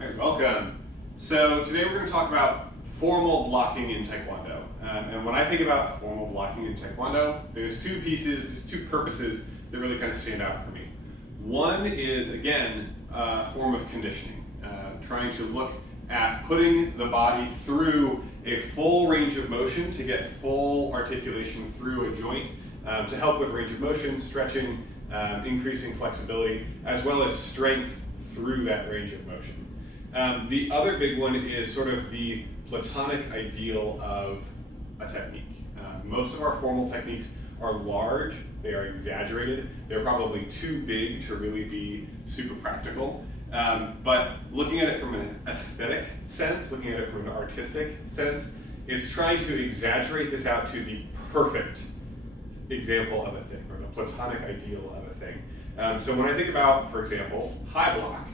All right, welcome. So today we're going to talk about formal blocking in Taekwondo. And when I think about formal blocking in Taekwondo, there's two purposes that really kind of stand out for me. One is, again, a form of conditioning, trying to look at putting the body through a full range of motion to get full articulation through a joint to help with range of motion, stretching, increasing flexibility, as well as strength through that range of motion. The other big one is sort of the platonic ideal of a technique. Most of our formal techniques are large, they are exaggerated, they're probably too big to really be super practical. But looking at it from an aesthetic sense, looking at it from an artistic sense, it's trying to exaggerate this out to the perfect example of a thing, or the platonic ideal of a thing. So when I think about, for example, high block,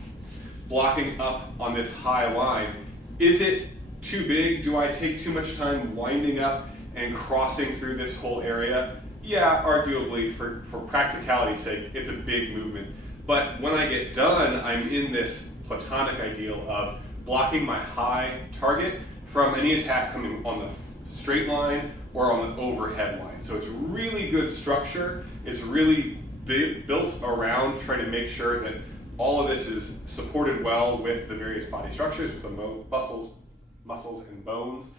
blocking up on this high line, is it too big? Do I take too much time winding up and crossing through this whole area? Yeah, arguably, for practicality's sake, it's a big movement. But when I get done, I'm in this platonic ideal of blocking my high target from any attack coming on the straight line or on the overhead line. So it's really good structure. It's really built around trying to make sure that all of this is supported well with the various body structures, with the muscles and bones,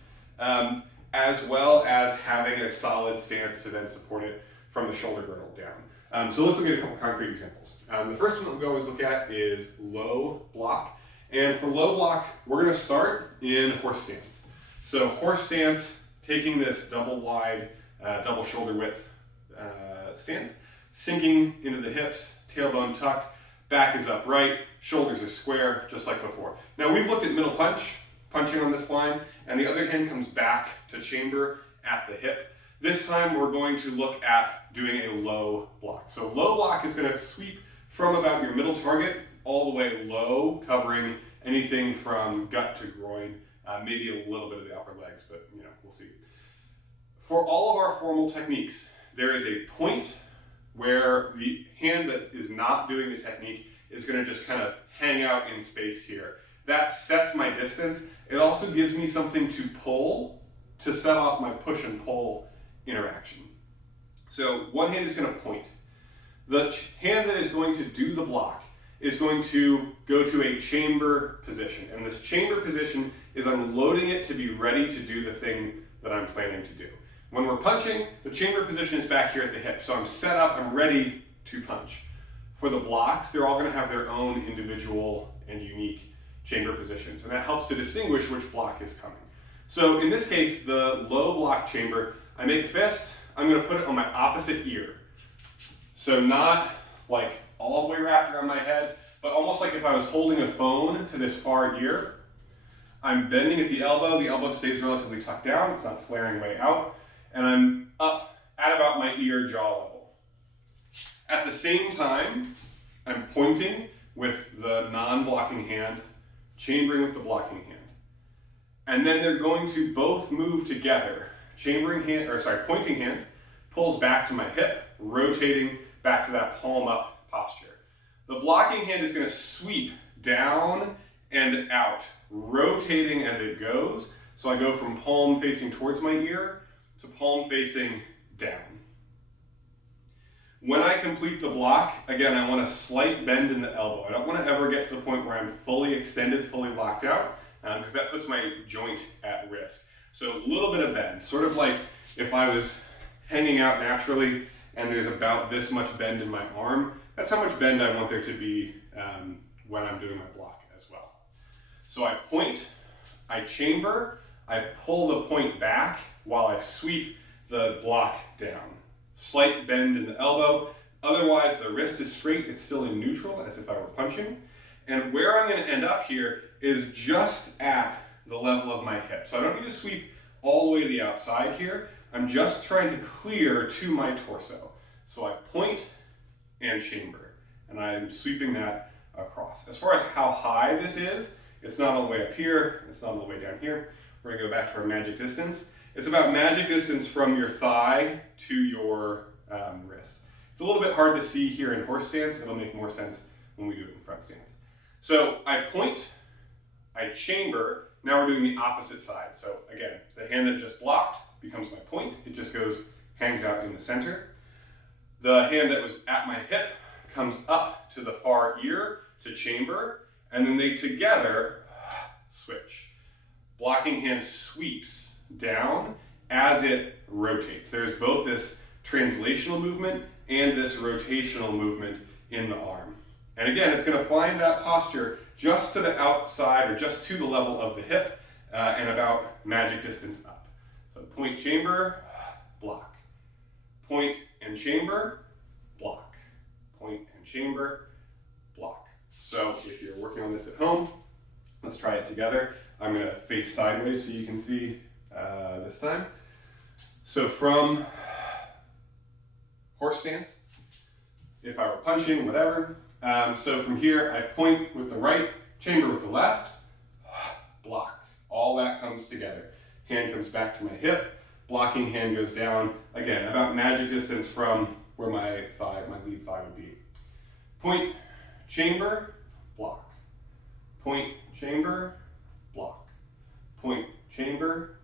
as well as having a solid stance to then support it from the shoulder girdle down. So let's look at a couple concrete examples. The first one that we always look at is low block. And for low block, we're going to start in horse stance. So horse stance, taking this double wide, double shoulder width stance, sinking into the hips, tailbone tucked, back is upright, shoulders are square, just like before. Now we've looked at middle punching on this line, and the other hand comes back to chamber at the hip. This time we're going to look at doing a low block. So low block is going to sweep from about your middle target all the way low, covering anything from gut to groin, maybe a little bit of the upper legs, but we'll see. For all of our formal techniques, there is a point where the hand that is not doing the technique is going to just kind of hang out in space here. That sets my distance. It also gives me something to pull to set off my push and pull interaction. So one hand is going to point. The hand that is going to do the block is going to go to a chamber position. And this chamber position is unloading it to be ready to do the thing that I'm planning to do. When we're punching, the chamber position is back here at the hip. So I'm set up, I'm ready to punch. For the blocks, they're all going to have their own individual and unique chamber positions. And that helps to distinguish which block is coming. So in this case, the low block chamber, I make a fist, I'm going to put it on my opposite ear. So not like all the way wrapped around my head, but almost like if I was holding a phone to this far ear. I'm bending at the elbow stays relatively tucked down, it's not flaring way out, and I'm up at about my ear jaw level. At the same time, I'm pointing with the non-blocking hand, chambering with the blocking hand. And then they're going to both move together. Pointing hand pulls back to my hip, rotating back to that palm up posture. The blocking hand is going to sweep down and out, rotating as it goes. So I go from palm facing towards my ear to palm facing down. When I complete the block, again, I want a slight bend in the elbow. I don't want to ever get to the point where I'm fully extended, fully locked out, because that puts my joint at risk. So a little bit of bend, sort of like if I was hanging out naturally and there's about this much bend in my arm, that's how much bend I want there to be when I'm doing my block as well. So I point, I chamber, I pull the point back while I sweep the block down. Slight bend in the elbow, otherwise the wrist is straight, it's still in neutral as if I were punching. And where I'm going to end up here is just at the level of my hip. So I don't need to sweep all the way to the outside here. I'm just trying to clear to my torso. So I point and chamber, and I'm sweeping that across. As far as how high this is, it's not all the way up here, it's not all the way down here. We're going to go back to our magic distance. It's about magic distance from your thigh to your wrist. It's a little bit hard to see here in horse stance. It'll make more sense when we do it in front stance. So I point, I chamber, now we're doing the opposite side. So again, the hand that just blocked becomes my point. It just goes, hangs out in the center. The hand that was at my hip comes up to the far ear to chamber, and then they together switch. Blocking hand sweeps down as it rotates. There's both this translational movement and this rotational movement in the arm. And again, it's going to find that posture just to the outside or just to the level of the hip and about magic distance up. So point, chamber, block. Point and chamber, block. Point and chamber, block. So if you're working on this at home, let's try it together. I'm going to face sideways so you can see this time. So from horse stance, if I were punching, whatever. So from here, I point with the right, chamber with the left, block. All that comes together. Hand comes back to my hip, blocking hand goes down. Again, about magic distance from where my lead thigh would be. Point, chamber, block. Point, chamber, block. Point, chamber,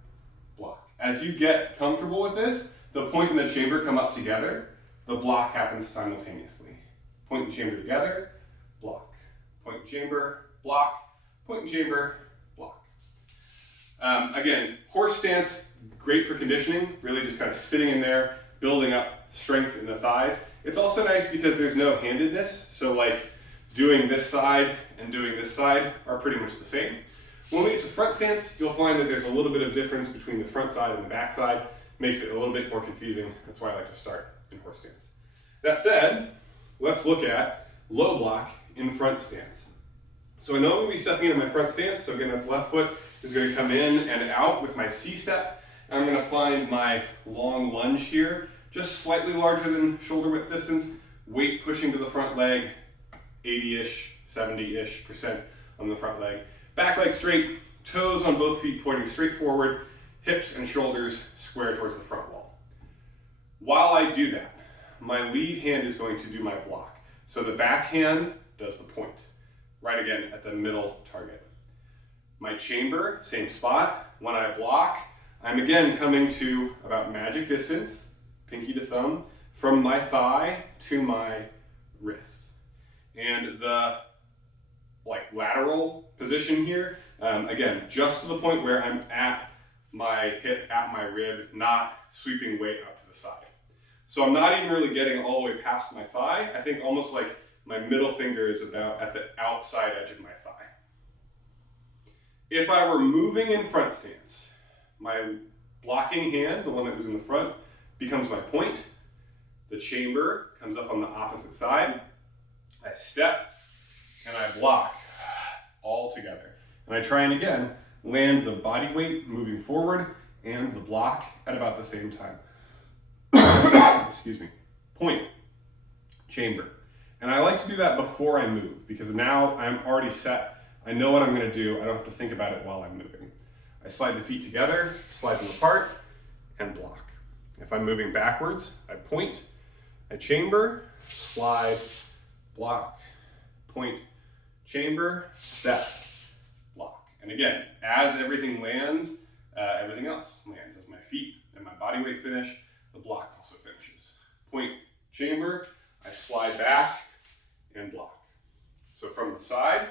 block. As you get comfortable with this, the point and the chamber come up together. The block happens simultaneously. Point and chamber together, block. Point and chamber, block. Point and chamber, block. Again, horse stance, great for conditioning, really just kind of sitting in there, building up strength in the thighs. It's also nice because there's no handedness, so like doing this side and doing this side are pretty much the same. When we get to front stance, you'll find that there's a little bit of difference between the front side and the back side. Makes it a little bit more confusing. That's why I like to start in horse stance. That said, let's look at low block in front stance. So I know I'm going to be stepping into my front stance. So again, that's left foot is going to come in and out with my C-step. And I'm going to find my long lunge here, just slightly larger than shoulder width distance, weight pushing to the front leg, 80-ish, 70-ish% on the front leg. Back leg straight, toes on both feet pointing straight forward, hips and shoulders square towards the front wall. While I do that, my lead hand is going to do my block. So the back hand does the point, right again at the middle target. My chamber, same spot. When I block, I'm again coming to about magic distance, pinky to thumb, from my thigh to my wrist. And the lateral position here, again, just to the point where I'm at my hip, at my rib, not sweeping weight out to the side. So I'm not even really getting all the way past my thigh. I think almost like my middle finger is about at the outside edge of my thigh. If I were moving in front stance, my blocking hand, the one that was in the front, becomes my point. The chamber comes up on the opposite side. I step and I block all together. And I try and again, land the body weight moving forward and the block at about the same time. Excuse me. Point, chamber. And I like to do that before I move because now I'm already set. I know what I'm going to do. I don't have to think about it while I'm moving. I slide the feet together, slide them apart, and block. If I'm moving backwards, I point, I chamber, slide, block, point, chamber, step, block. And again, as everything lands, everything else lands. As my feet and my body weight finish, the block also finishes. Point, chamber, I slide back and block. So from the side,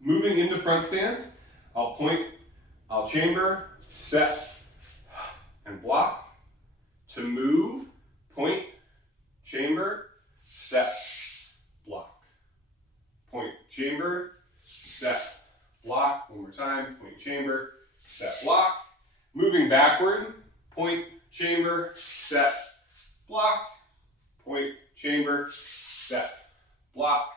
moving into front stance, I'll point, I'll chamber, step, and block. To move, point, chamber, step, block. Point, chamber, step, block. One more time, point, chamber, step, block. Moving backward, point, chamber, step, block. Point, chamber, step, block.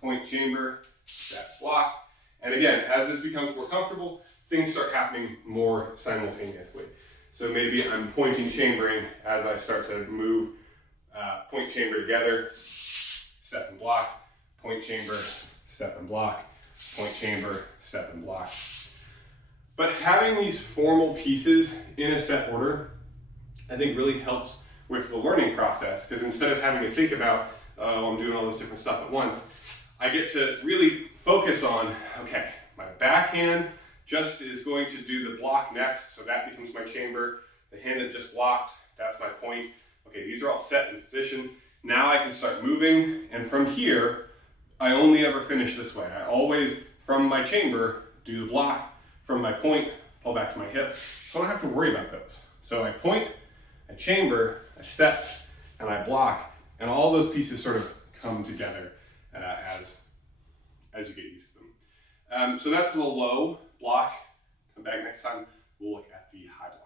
Point, chamber, step, block. And again, as this becomes more comfortable, things start happening more simultaneously. So maybe I'm pointing, chambering as I start to move point, chamber together, step and block, point, chamber, step and block, point, chamber, step and block. But having these formal pieces in a set order, I think really helps with the learning process because instead of having to think about, oh, I'm doing all this different stuff at once, I get to really focus on, okay, my backhand just is going to do the block next, so that becomes my chamber. The hand that just blocked, that's my point. Okay, these are all set in position. Now I can start moving, and from here, I only ever finish this way. I always, from my chamber, do the block, from my point, pull back to my hip. So I don't have to worry about those. So I point, I chamber, I step, and I block, and all those pieces sort of come together as you get used to them. So that's the low block. Come back next time, we'll look at the high block.